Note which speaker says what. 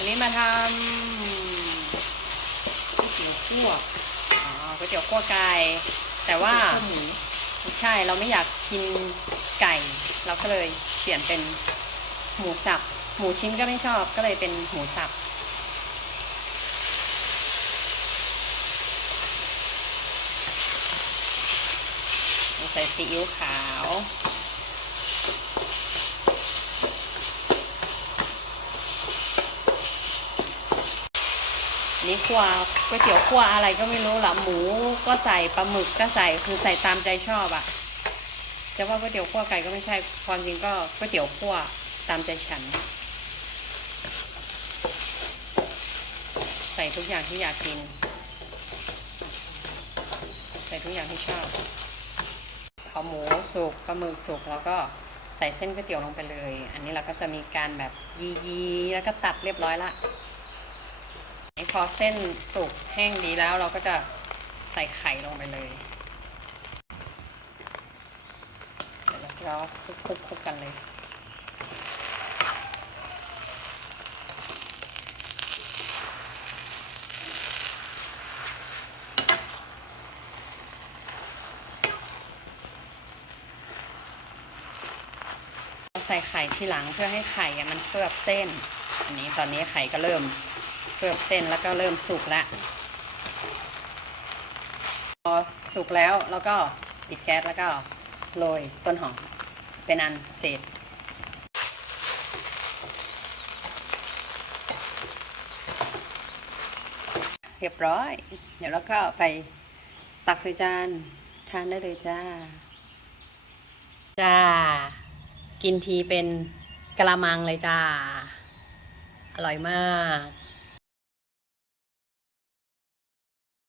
Speaker 1: วันนี้มาทำก๋วยเตี๋ยวคั่วอ๋อก๋วยเตี๋ยวคั่วไก่แต่ว่าใช่เราไม่อยากกินไก่ เราก็เลยเปลี่ยนเป็นหมูสับ หมูชิ้นก็ไม่ชอบก็เลยเป็นหมูสับใส่ซีอิ๊วขาว นนี้คั่วก๋วยเตี๋ยวคั่วอะไรก็ไม่รู้ละหมูก็ใส่ปลาหมึกก็ใส่คือใส่ตามใจชอบอะจะว่าก๋วยเตี๋ยวคั่วไก่ก็ไม่ใช่ความจริงก็ก๋วยเตี๋ยวคั่วตามใจฉัน ใส่ทุกอย่างที่อยากกิน ใส่ทุกอย่างที่ชอบพอหมูสุกปลาหมึกสุกแล้วก็ใส่เส้นก๋วยเตี๋ยวลงไปเลย อันนี้เราก็จะมีการแบบยีๆแล้วก็ตัดเรียบร้อยละ พอเส้นสุกแห้งดีแล้วเราก็จะใส่ไข่ลงไปเลยเดี๋ยวเราคลุกคลุกคลุกกันเลยเราใส่ไข่ที่หลังเพื่อให้ไข่อะมันเคลือบเส้น อันนี้ตอนนี้ไข่ก็เริ่มเคลือบเส้นแล้วก็เริ่มสุกแล้วพอสุกแล้วแล้วก็ปิดแก๊สแล้วก็โรยต้นหอมเป็นอันเสร็จเรียบร้อย เดี๋ยวเราก็ไปตักใส่จานทานได้เลยจ้า จ้า กินทีเป็นกะละมังเลยจ้า อร่อยมาก